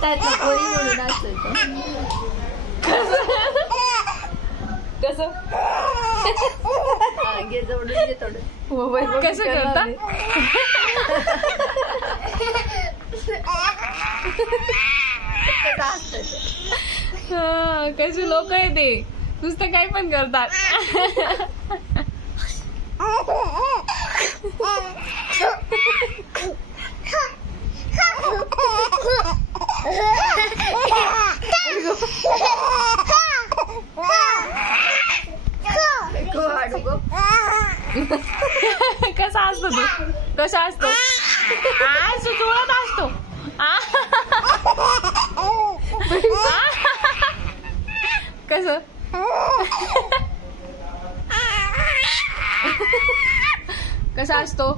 त्यातला पोरी म्हणून असतो कसं घे जोडून घे थोडं मोबाईल कसं करता कसे लोक आहे ते नुसतं काही पण करतात कसा असतो तू कसा असतो सुचवत असतो कसं कसा असतो